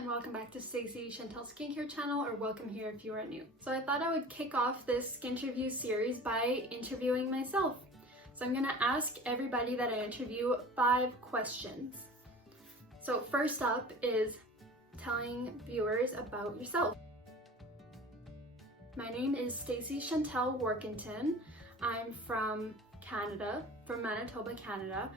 and welcome back to Stacey Chantel Skincare channel, or welcome here if you are new. So I thought I would kick off this Skinterview series by interviewing myself. So I'm gonna ask everybody that I interview 5 questions. So first up is telling viewers about yourself. My name is Stacey Chantel Workington. I'm from Canada, from Manitoba, Canada.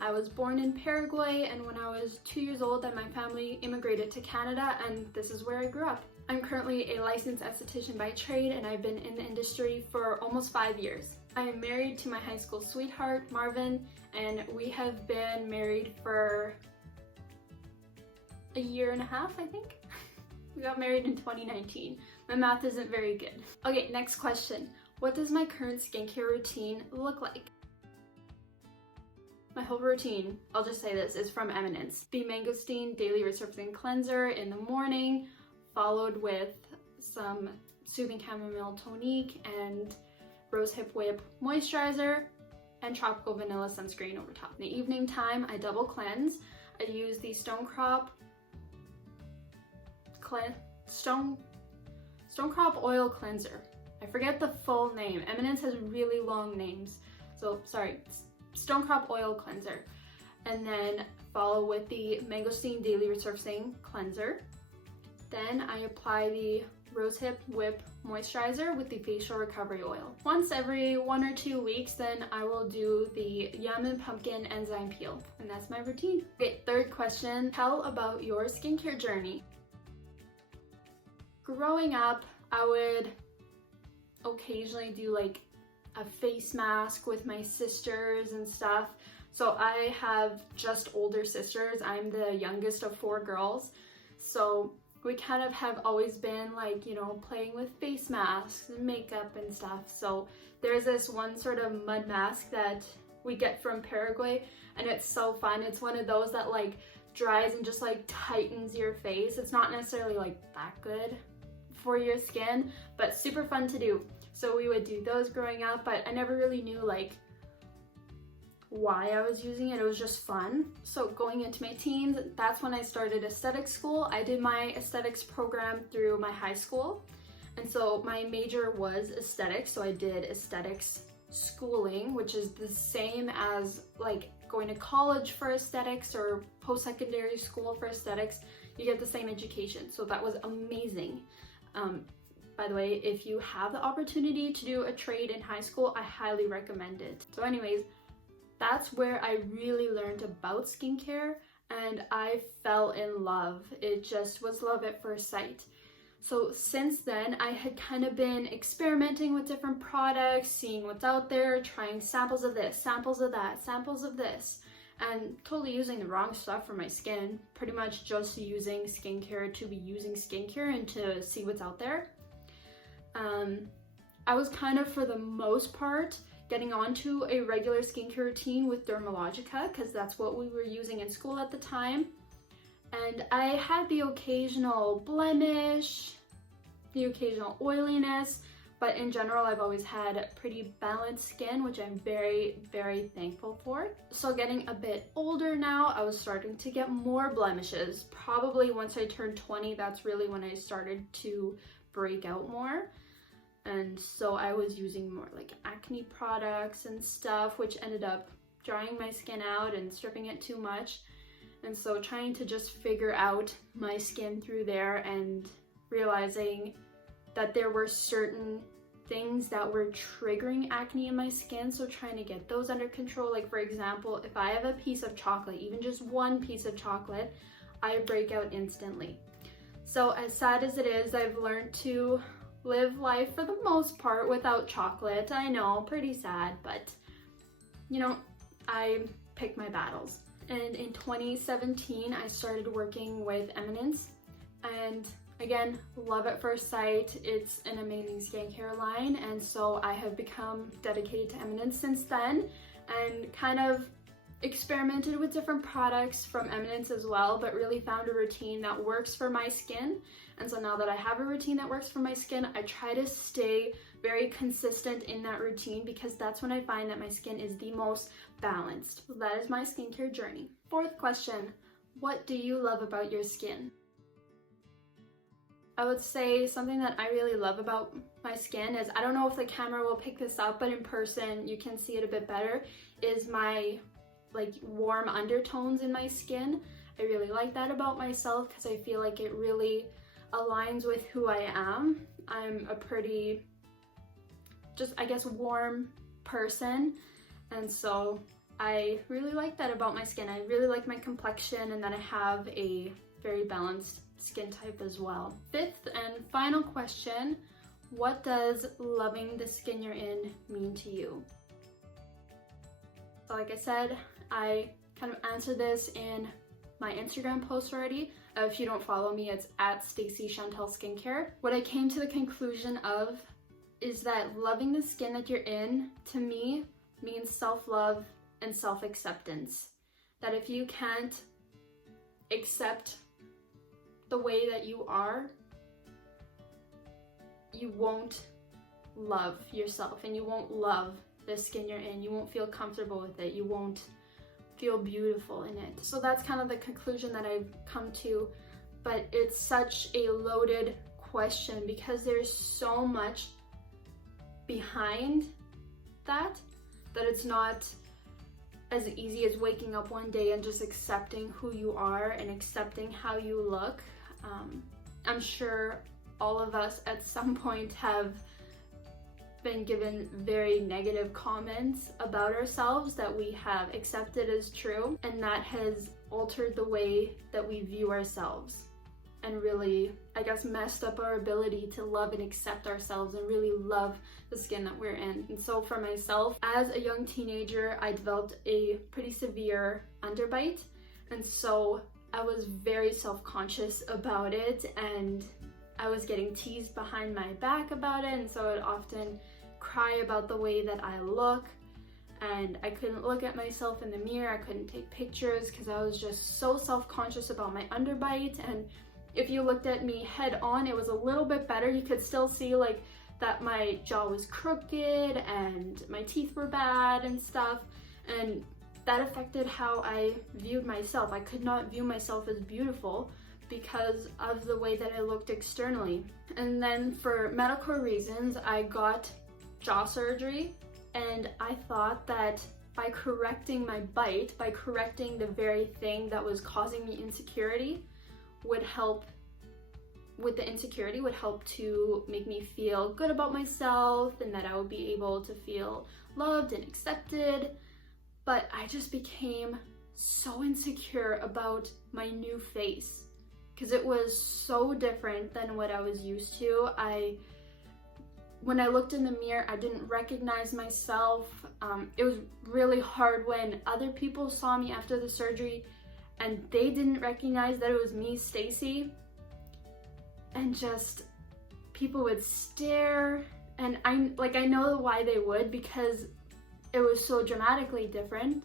I was born in Paraguay, and when I was 2 years old, then my family immigrated to Canada, and this is where I grew up. I'm currently a licensed esthetician by trade, and I've been in the industry for almost 5 years. I am married to my high school sweetheart, Marvin, and we have been married for a year and a half, I think. We got married in 2019. My math isn't very good. Okay, next question. What does my current skincare routine look like? My whole routine, I'll just say this, is from Eminence. The Mangosteen Daily Resurfacing Cleanser in the morning, followed with some Soothing Chamomile Tonique and Rosehip Whip Moisturizer and Tropical Vanilla Sunscreen over top. In the evening time, I double cleanse. I use the Stonecrop Oil Cleanser. I forget the full name. Eminence has really long names, so sorry. Stonecrop Oil Cleanser, and then follow with the Mangosteen Daily Resurfacing Cleanser. Then I apply the Rosehip Whip Moisturizer with the Facial Recovery Oil. Once every 1 or 2 weeks, then I will do the Yum and Pumpkin Enzyme Peel, and that's my routine. Okay, third question, tell about your skincare journey. Growing up, I would occasionally do like a face mask with my sisters and stuff. So I have just older sisters. I'm the youngest of 4 girls. So we kind of have always been like, you know, playing with face masks and makeup and stuff. So there's this one sort of mud mask that we get from Paraguay, and it's so fun. It's one of those that like dries and just like tightens your face. It's not necessarily like that good for your skin, but super fun to do. So we would do those growing up, but I never really knew like why I was using it. It was just fun. So going into my teens, that's when I started aesthetics school. I did my aesthetics program through my high school. And so my major was aesthetics. So I did aesthetics schooling, which is the same as like going to college for aesthetics or post-secondary school for aesthetics. You get the same education. So that was amazing. By the way, if you have the opportunity to do a trade in high school, I highly recommend it. So anyways, that's where I really learned about skincare, and I fell in love. It just was love at first sight. So since then, I had kind of been experimenting with different products, seeing what's out there, trying samples of this, samples of that, samples of this, and totally using the wrong stuff for my skin. Pretty much just using skincare to be using skincare and to see what's out there. I was kind of, for the most part, getting onto a regular skincare routine with Dermalogica, because that's what we were using in school at the time. And I had the occasional blemish, the occasional oiliness, but in general, I've always had pretty balanced skin, which I'm very, very thankful for. So getting a bit older now, I was starting to get more blemishes. Probably once I turned 20, that's really when I started to break out more. And so I was using more like acne products and stuff, which ended up drying my skin out and stripping it too much. And so trying to just figure out my skin through there, and realizing that there were certain things that were triggering acne in my skin, so trying to get those under control. Like for example, if I have a piece of chocolate, even just one piece of chocolate, I break out instantly. So as sad as it is, I've learned to live life for the most part without chocolate. I know, pretty sad, but you know, I pick my battles. And in 2017, I started working with Eminence, and again, love at first sight. It's an amazing skincare line, and so I have become dedicated to Eminence since then, and kind of experimented with different products from Eminence as well, but really found a routine that works for my skin. And so now that I have a routine that works for my skin, I try to stay very consistent in that routine, because that's when I find that my skin is the most balanced. So that is my skincare journey. Fourth question, what do you love about your skin? I would say something that I really love about my skin is, I don't know if the camera will pick this up, but in person you can see it a bit better, is my like warm undertones in my skin. I really like that about myself because I feel like it really aligns with who I am. I'm a pretty, just I guess, warm person, and so I really like that about my skin. I really like my complexion and that I have a very balanced skin type as well. Fifth and final question, what does loving the skin you're in mean to you? So like I said, I kind of answered this in my Instagram post already. If you don't follow me, it's at Stacey Chantel Skincare. What I came to the conclusion of is that loving the skin that you're in, to me, means self-love and self-acceptance. That if you can't accept the way that you are, you won't love yourself and you won't love the skin you're in. You won't feel comfortable with it. You won't feel beautiful in it. So that's kind of the conclusion that I've come to, but it's such a loaded question because there's so much behind that it's not as easy as waking up one day and just accepting who you are and accepting how you look. I'm sure all of us at some point have been given very negative comments about ourselves that we have accepted as true, and that has altered the way that we view ourselves and really, I guess, messed up our ability to love and accept ourselves and really love the skin that we're in. And so for myself, as a young teenager, I developed a pretty severe underbite, and so I was very self-conscious about it, and I was getting teased behind my back about it, and so I'd often cry about the way that I look, and I couldn't look at myself in the mirror. I couldn't take pictures because I was just so self-conscious about my underbite. And if you looked at me head on, it was a little bit better. You could still see like that my jaw was crooked and my teeth were bad and stuff, and that affected how I viewed myself. I could not view myself as beautiful because of the way that I looked externally. And then for medical reasons, I got jaw surgery, and I thought that by correcting my bite, by correcting the very thing that was causing me insecurity, would help with the insecurity, would help to make me feel good about myself and that I would be able to feel loved and accepted. But I just became so insecure about my new face because it was so different than what I was used to. When I looked in the mirror, I didn't recognize myself. It was really hard when other people saw me after the surgery and they didn't recognize that it was me, Stacey. And just people would stare, and I know why they would, because it was so dramatically different.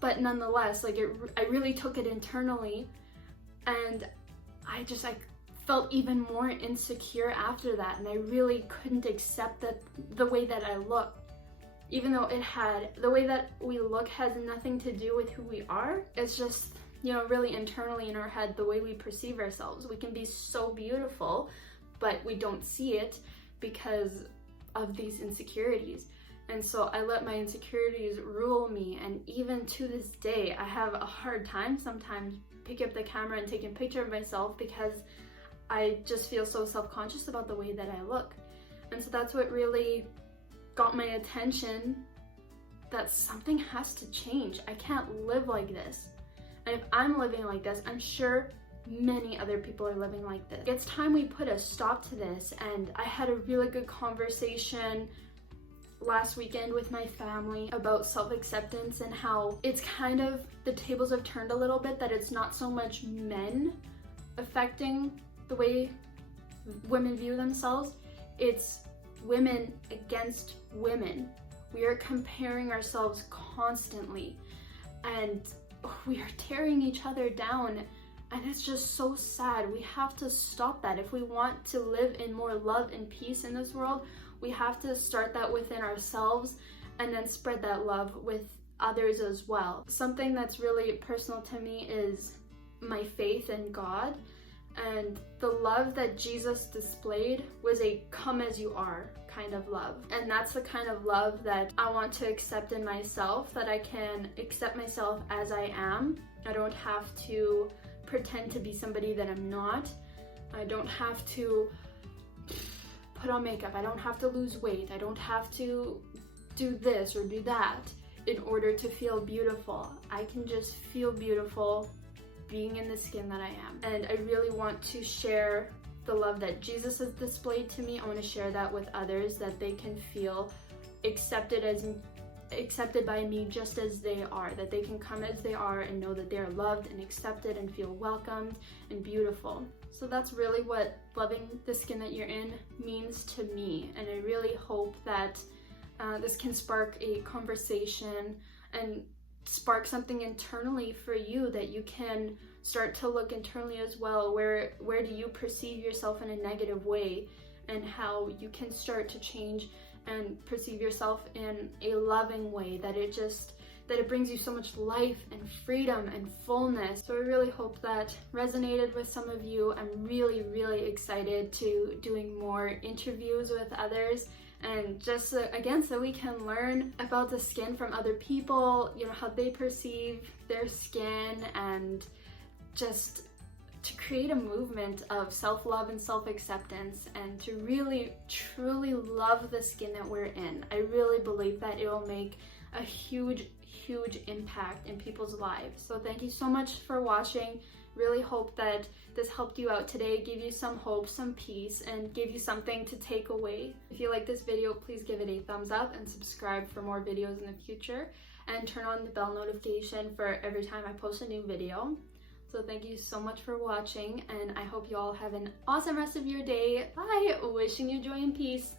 But nonetheless, I really took it internally, and I felt even more insecure after that, and I really couldn't accept that the way that I looked, even though the way that we look has nothing to do with who we are. It's just, really internally in our head, the way we perceive ourselves. We can be so beautiful, but we don't see it because of these insecurities. And so I let my insecurities rule me, and even to this day, I have a hard time sometimes picking up the camera and taking a picture of myself because I just feel so self-conscious about the way that I look. And so that's what really got my attention, that something has to change. I can't live like this. And if I'm living like this, I'm sure many other people are living like this. It's time we put a stop to this. And I had a really good conversation last weekend with my family about self-acceptance and how it's kind of, the tables have turned a little bit, that it's not so much men affecting the way women view themselves, it's women against women. We are comparing ourselves constantly and we are tearing each other down, and it's just so sad. We have to stop that. If we want to live in more love and peace in this world, we have to start that within ourselves and then spread that love with others as well. Something that's really personal to me is my faith in God. And the love that Jesus displayed was a come as you are kind of love. And that's the kind of love that I want to accept in myself, that I can accept myself as I am. I don't have to pretend to be somebody that I'm not. I don't have to put on makeup. I don't have to lose weight. I don't have to do this or do that in order to feel beautiful. I can just feel beautiful being in the skin that I am. And I really want to share the love that Jesus has displayed to me. I want to share that with others, that they can feel accepted by me just as they are, that they can come as they are and know that they are loved and accepted and feel welcomed and beautiful. So that's really what loving the skin that you're in means to me. And I really hope that this can spark a conversation and spark something internally for you, that you can start to look internally as well. Where do you perceive yourself in a negative way, and how you can start to change and perceive yourself in a loving way, that it brings you so much life and freedom and fullness. So I really hope that resonated with some of you. I'm really, really excited to doing more interviews with others, and just again, so we can learn about the skin from other people, you know, how they perceive their skin, and just to create a movement of self-love and self-acceptance, and to really truly love the skin that we're in. I really believe that it will make a huge impact in people's lives. So thank you so much for watching. Really hope that this helped you out today, gave you some hope, some peace, and gave you something to take away. If you like this video, please give it a thumbs up and subscribe for more videos in the future, and turn on the bell notification for every time I post a new video. So thank you so much for watching, and I hope you all have an awesome rest of your day. Bye! Wishing you joy and peace.